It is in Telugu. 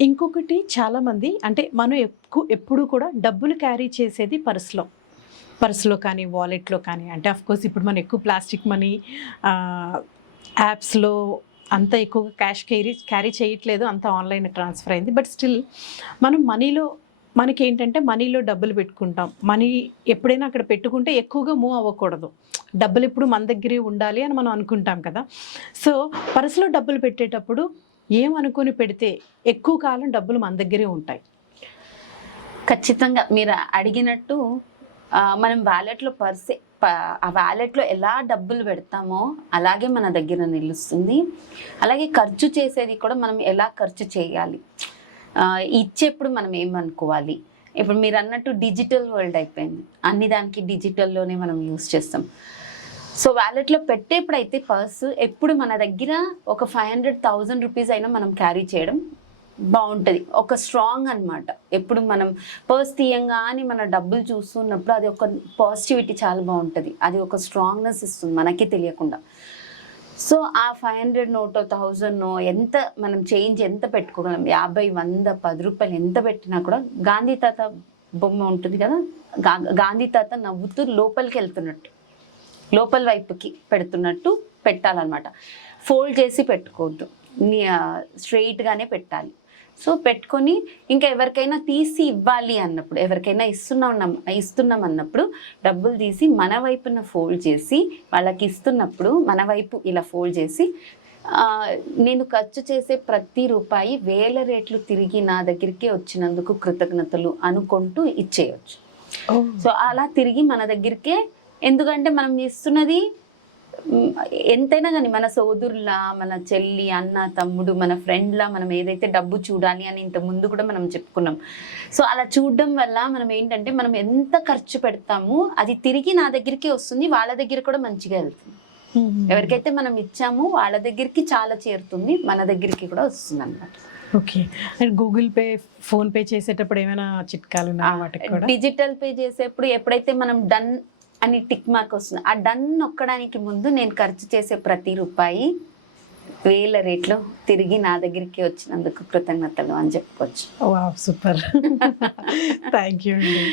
ఇంకొకటి చాలామంది అంటే మనం ఎప్పుడు కూడా డబ్బులు క్యారీ చేసేది పర్స్లో కానీ వాలెట్‌లో కానీ అంటే ఆఫ్‌కోర్స్ ఇప్పుడు మనం ఎక్కువ ప్లాస్టిక్ మనీ యాప్స్‌లో అంత ఎక్కువగా క్యాష్ క్యారీ చేయట్లేదు. అంతా ఆన్‌లైన్ ట్రాన్స్‌ఫర్ అయింది. బట్ స్టిల్ మనం మనకేంటంటే మనీలో డబ్బులు పెట్టుకుంటాం. మనీ ఎప్పుడైనా అక్కడ పెట్టుకుంటే ఎక్కువగా మూవ్ అవ్వకూడదు. డబ్బులు ఎప్పుడు మన దగ్గరే ఉండాలి అని మనం అనుకుంటాం కదా! సో, పర్స్‌లో డబ్బులు పెట్టేటప్పుడు ఏమనుకోని పెడితే ఎక్కువ కాలం డబ్బులు మన దగ్గరే ఉంటాయి? ఖచ్చితంగా మీరు అడిగినట్టు మనం వ్యాలెట్‌లో ఆ వ్యాలెట్‌లో ఎలా డబ్బులు పెడతామో అలాగే మన దగ్గర నిలుస్తుంది. అలాగే ఖర్చు చేసేది కూడా మనం ఎలా ఖర్చు చేయాలి, ఇచ్చేప్పుడు మనం ఏమనుకోవాలి. ఇప్పుడు మీరు అన్నట్టు డిజిటల్ వరల్డ్ అయిపోయింది. అన్ని దానికి డిజిటల్లోనే మనం యూస్ చేస్తాం. సో వ్యాలెట్లో పెట్టేప్పుడైతే పర్సు ఎప్పుడు మన దగ్గర ఒక 500,000 రూపీస్ అయినా మనం క్యారీ చేయడం బాగుంటుంది. ఒక స్ట్రాంగ్ అనమాట. ఎప్పుడు మనం పర్స్ తీయంగానే మన డబ్బులు చూస్తున్నప్పుడు అది ఒక పాజిటివిటీ చాలా బాగుంటుంది. అది ఒక స్ట్రాంగ్నెస్ ఇస్తుంది మనకే తెలియకుండా. సో ఆ 500 నోటో 1000 ఎంత మనం చేంజ్ ఎంత పెట్టుకోగలం, 50, 100, 10 రూపాయలు ఎంత పెట్టినా కూడా గాంధీ తాత బొమ్మ ఉంటుంది కదా, గాంధీ తాత నవ్వుతూ లోపలికి వెళ్తున్నట్టు, లోపల వైపుకి పెడుతున్నట్టు పెట్టాలన్నమాట. ఫోల్డ్ చేసి పెట్టుకోవద్దు, స్ట్రెయిట్గానే పెట్టాలి. సో పెట్టుకొని ఇంకా ఎవరికైనా తీసి ఇవ్వాలి అన్నప్పుడు, ఎవరికైనా ఇస్తున్నాం అన్నప్పుడు డబ్బులు తీసి మన వైపున ఫోల్డ్ చేసి వాళ్ళకి ఇస్తున్నప్పుడు మన వైపు ఇలా ఫోల్డ్ చేసి నేను ఖర్చు చేసే ప్రతి రూపాయి వేల రేట్లు తిరిగి నా దగ్గరికి వచ్చినందుకు కృతజ్ఞతలు అనుకుంటూ ఇచ్చేయచ్చు. సో అలా తిరిగి మన దగ్గరికే, ఎందుకంటే మనం ఇస్తున్నది ఎంతైనా కానీ మన సోదరులా, మన చెల్లి, అన్న, తమ్ముడు, మన ఫ్రెండ్లా మనం ఏదైతే డబ్బు చూడాలి అని ఇంత ముందు కూడా మనం చెప్పుకున్నాం. సో అలా చూడడం వల్ల మనం ఏంటంటే మనం ఎంత ఖర్చు పెడతామో అది తిరిగి నా దగ్గరికి వస్తుంది, వాళ్ళ దగ్గర కూడా మంచిగా వెళ్తుంది. ఎవరికైతే మనం ఇచ్చామో వాళ్ళ దగ్గరికి చాలా చేరుతుంది, మన దగ్గరికి కూడా వస్తుంది అన్నమాట. Okay. Google pay, phone pay చేసేటప్పుడు ఏమైనా చిట్కాలు ఉన్నాయా? డిజిటల్ పే చేసేప్పుడు ఎప్పుడైతే మనం డన్ అని టిక్ మార్క్ వస్తుంది, ఆ డన్ నొక్కడానికి ముందు నేను ఖర్చు చేసే ప్రతి రూపాయి వేల రేట్లు తిరిగి నా దగ్గరికి వచ్చినందుకు కృతజ్ఞతలు అని చెప్పుకోవచ్చు. Wow, super. థ్యాంక్ యూ అండి.